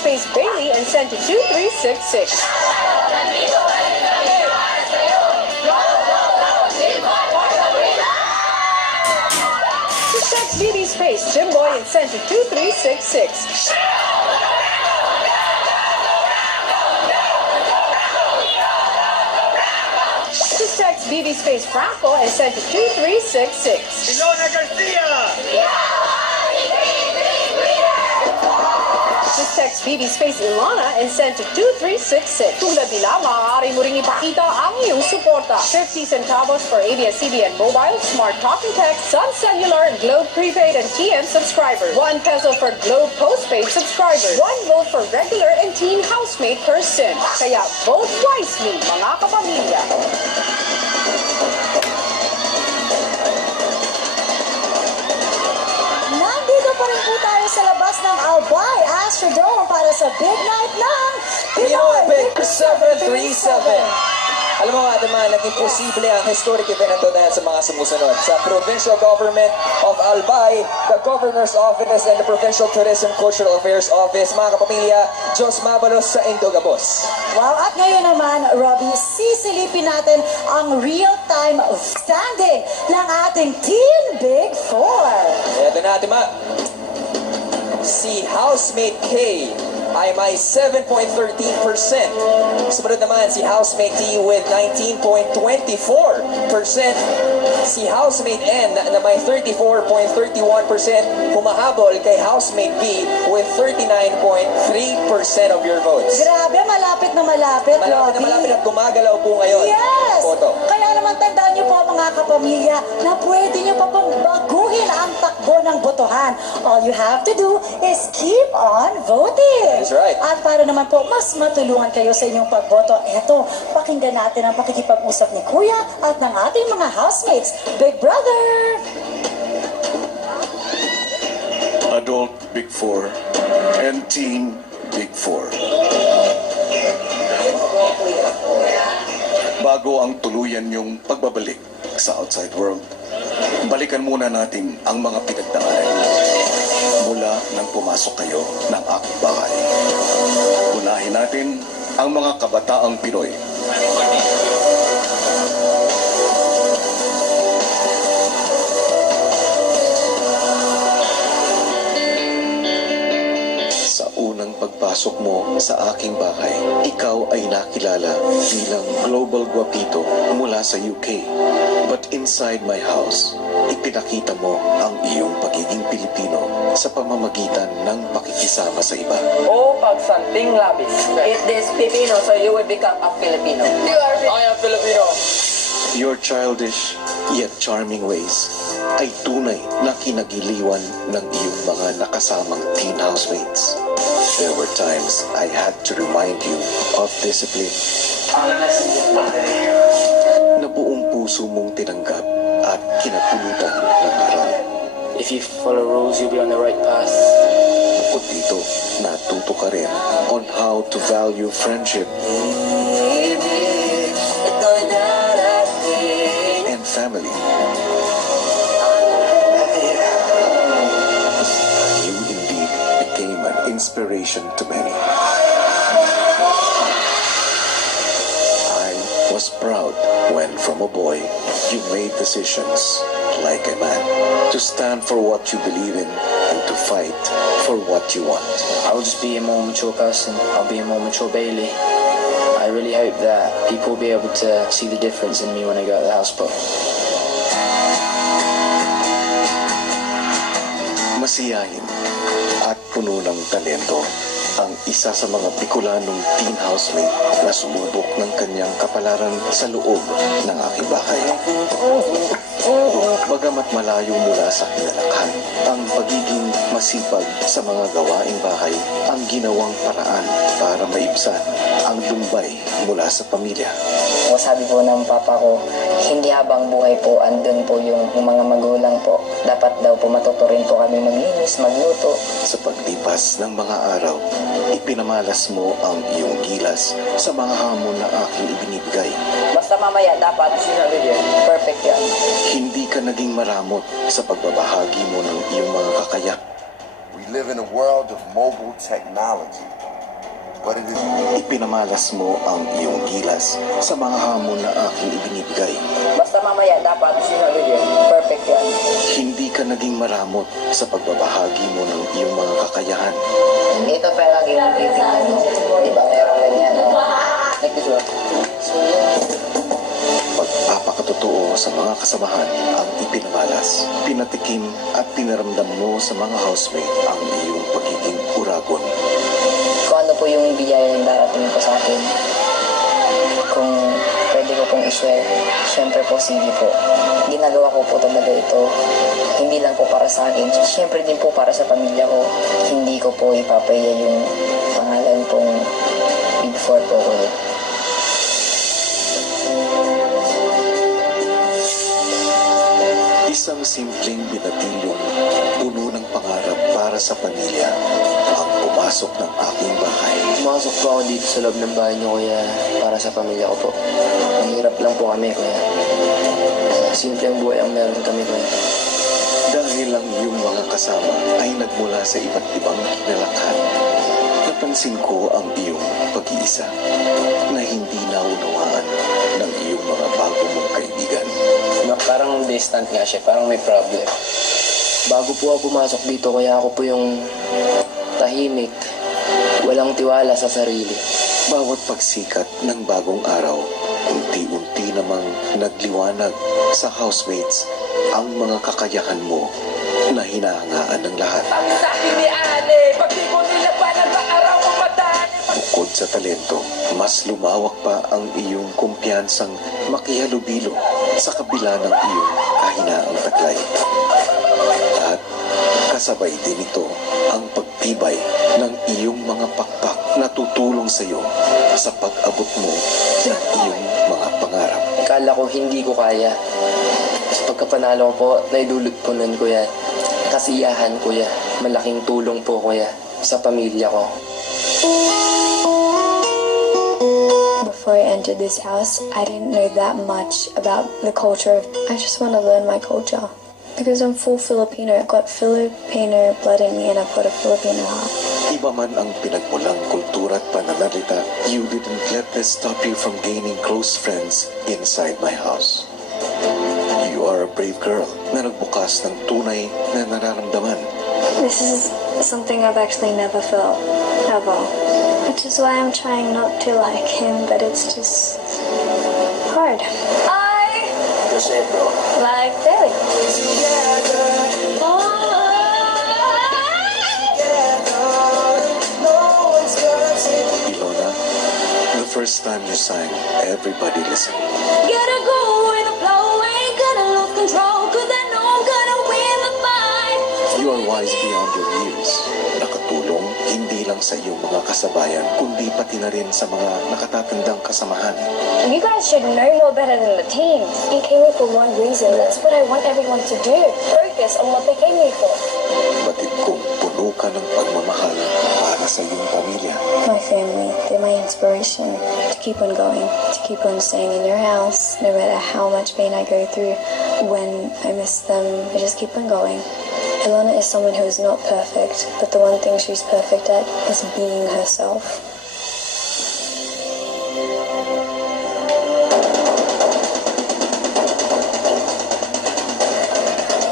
space Bailey and send to 2366. Just text BB space Jimboy and send to 2366. Just text BB space Franco and send to 2366. Ilona Garcia! Just text BB space Ilona and send to 2366. Tulad nila, maaari mo ring ipakita ang iyong suporta. 50 centavos for ABS-CBN Mobile, Smart Talk and Text, Sun Cellular, Globe Prepaid, and TN subscribers. 1 peso for Globe Postpaid subscribers. 1 vote for regular and teen housemate per SIM. Kaya vote wisely, mga kapamilya. Nandito pa rin po tayo sa labas ng Albay Astrodome para sa big night ng Pinoy Big 737. Alam mo nga naman, naging posible ang historic event na ito dahil sa mga sumusunod. Sa Provincial Government of Albay, the Governor's Office and the Provincial Tourism Cultural Affairs Office, mga kapamilya, Diyos Mabalos sa Indogabos. Wow, at ngayon naman, Robbie, sisilipin natin ang real-time standing ng ating Teen Big Four. Ito na, Tima. Si Housemate K ay may 7.13%. Sumunod naman si Housemate T with 19.24%. Si Housemate N na may 34.31%. Humahabol kay Housemate B with 39.3% of your votes. Grabe, malapit na malapit, Malapit na Robbie. malapit at gumagalaw po ngayon. Yes! Photo. Kaya naman tandaan niyo po mga kapamilya na pwede niyo pa pong baguhin ang takbo ng botohan. All you have to do is keep on voting. That's right. At para naman po mas matulungan kayo sa inyong pagboto, eto, pakinggan natin ang pakikipag-usap ni Kuya at ng ating mga housemates. Big Brother! Adult Big Four and Teen Big Four. Bago ang tuluyan yung pagbabalik sa outside world, balikan muna natin ang mga pinagdaanan mula nang pumasok kayo ng aking bahay. Unahin natin ang mga kabataang Pinoy. Sa unang pagpasok mo sa aking bahay, ikaw ay nakilala bilang global guapito mula sa UK. But inside my house, ipinakita mo ang iyong pagiging Pilipino sa pamamagitan ng pakikisama sa iba. O pagsanting labis. If this Filipino, so you will become a Filipino. I am Filipino. Your childish yet charming ways ay tunay na kinagiliwan ng iyong mga nakasamang teen housemates. There were times I had to remind you of discipline na buong puso mong tinanggap at kinapulutan ng aral. If you follow rules, you'll be on the right path. Bukod dito, natuto ka rin on how to value friendship and family. You indeed became an inspiration to many. I was proud when from a boy you made decisions like a man, to stand for what you believe in and to fight for what you want. I'll just be a more mature person. I'll be a more mature Bailey. I really hope that people will be able to see the difference in me when I go out the house. But Masiyahin at puno ng talento ang isa sa mga Bicolanong teen housemate na sumubok ng kanyang kapalaran sa loob ng aking bahay. Bagamat malayo mula sa kinalakhan, ang pagiging masipag sa mga gawaing bahay ang ginawang paraan para maibsan ang lumbay mula sa pamilya. O sabi po ng papa ko, hindi habang buhay po, andun po yung mga magulang po. Dapat daw po matuturin po kami maglinis, magluto. Sa paglipas ng mga araw, ipinamalas mo ang iyong gilas sa mga hamon na aking ibinibigay. basta mamaya dapat perfect yan. Hindi ka naging maramot sa pagbabahagi mo ng iyong mga kakaya. We live in a world of mobile technology. Ipinamalas mo ang iyong gilas sa mga hamon na aking ibinibigay. Basta mamaya dapat sinabi yun. Perfect yan. Hindi ka naging maramot sa pagbabahagi mo ng iyong mga kakayahan. Ito pa lang yung titignan mo. Di ba meron ganyan? Like this one. Pagpapakatotoo sa mga kasamahan ang ipinamalas. Pinatikim at pinaramdam mo sa mga housemate ang iyong pagiging uragon. Kung ano po yung biyaya yung darating po sa akin. Kung pwede ko pong i-share, syempre po sige po. Ginagawa ko po talaga ito. Hindi lang po para sa akin. Syempre din po para sa pamilya ko. Hindi ko po ipapaya yung pangalan pong Big Four po ko. Isang simpleng binatilyong puno ng pangarap para sa pamilya ang pumasok ng aking bahay. Pumasok po ako dito sa loob ng bahay niyo, kuya, para sa pamilya ko po. Mahirap lang po kami, kuya. Simple ang buhay ang meron kami, kuya. Dahil ang iyong mga kasama ay nagmula sa iba't ibang kinalakhan. Napansin ko ang iyong pag-iisa na hindi naunawaan ng iyong mga bago mong kaibigan. Parang distant nga siya, parang may problem. Bago po ako pumasok dito, kaya ako po yung tahimik, walang tiwala sa sarili. Bawat pagsikat ng bagong araw, unti-unti namang nagliwanag sa housemates ang mga kakayahan mo na hinahangaan ng lahat. Ang sabi ni Ale, pag di ko nila pa nag-aaraw ko madali. Bukod sa talento, mas lumawak pa ang iyong kumpiyansang makihalubilo sa kabila ng iyong kahinaang taglay. At kasabay din ito ang pagtibay ng iyong mga pakpak na tutulong sa iyo sa pag-abot mo ng iyong mga pangarap. Akala ko hindi ko kaya. Sa pagkapanalo ko po, naidulot ko nun, kuya. Kasiyahan, kuya. Malaking tulong po, kuya, sa pamilya ko. Before I entered this house, I didn't know that much about the culture. I just want to learn my culture. Because I'm full Filipino. I've got Filipino blood in me and I've got a Filipino heart. Iba man ang pinagmulang kultura at pananalita, you didn't let this stop you from gaining close friends inside my house. You are a brave girl na nagbukas ng tunay na nararamdaman. This is something I've actually never felt, ever. Which is why I'm trying not to like him, but it's just hard. I like Billy. Ilona, the first time you sang, everybody listened. Gotta go with the flow, ain't gonna lose control, 'cause I know I'm gonna win the fight. You are wise beyond your years. Nakatulong hindi lang sa iyong mga kasabayan, kundi pati na rin sa mga nakatatandang kasamahan. You guys should know more better than the team. You came here for one reason. That's what I want everyone to do. Focus on what they came here for. Batid kong puno ka ng pagmamahal para sa iyong pamilya. My family, they're my inspiration to keep on going, to keep on staying in your house, no matter how much pain I go through. When I miss them, I just keep on going. Ilona is someone who is not perfect, but the one thing she's perfect at is being herself.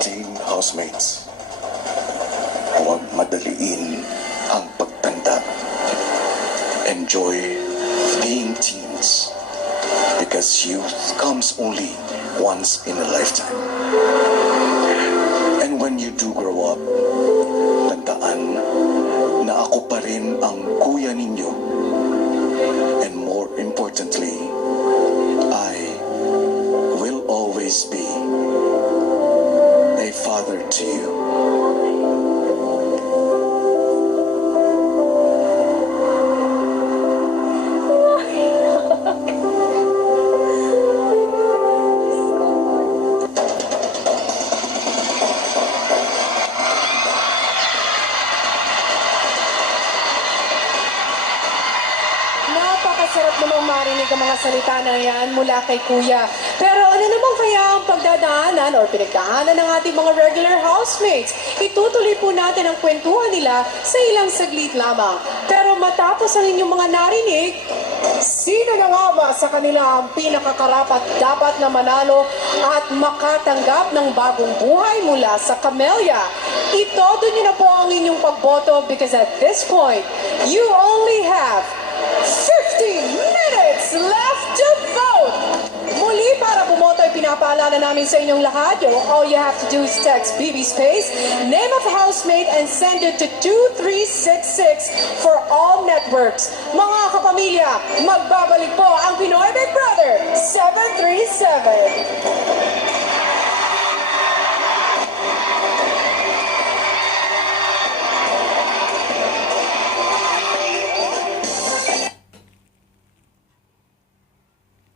Team housemates, huwag madaliin ang pagtanda. Enjoy being teens because youth comes only once in a lifetime. And when you do grow up, tandaan na ako pa rin ang kuya ninyo. And more importantly, I will always be a father to you. Napakasarap namang marinig ang mga salita na yan mula kay Kuya. Pero ano naman kaya ang pagdadaanan o pinagdaanan ng ating mga regular housemates? Itutuloy po natin ang kwentuhan nila sa ilang saglit lamang. Pero matapos ang inyong mga narinig, sino na nga ba sa kanila ang pinakakarapat dapat na manalo at makatanggap ng bagong buhay mula sa Camellia? Itodo niyo na po ang inyong pagboto because at this point, you only have 50 minutes left to vote! Muli, para bumoto ay pinapaalala namin sa inyong lahat. All you have to do is text BB Space, name of housemate, and send it to 2366 for all networks. Mga kapamilya, magbabalik po ang Pinoy Big Brother 737.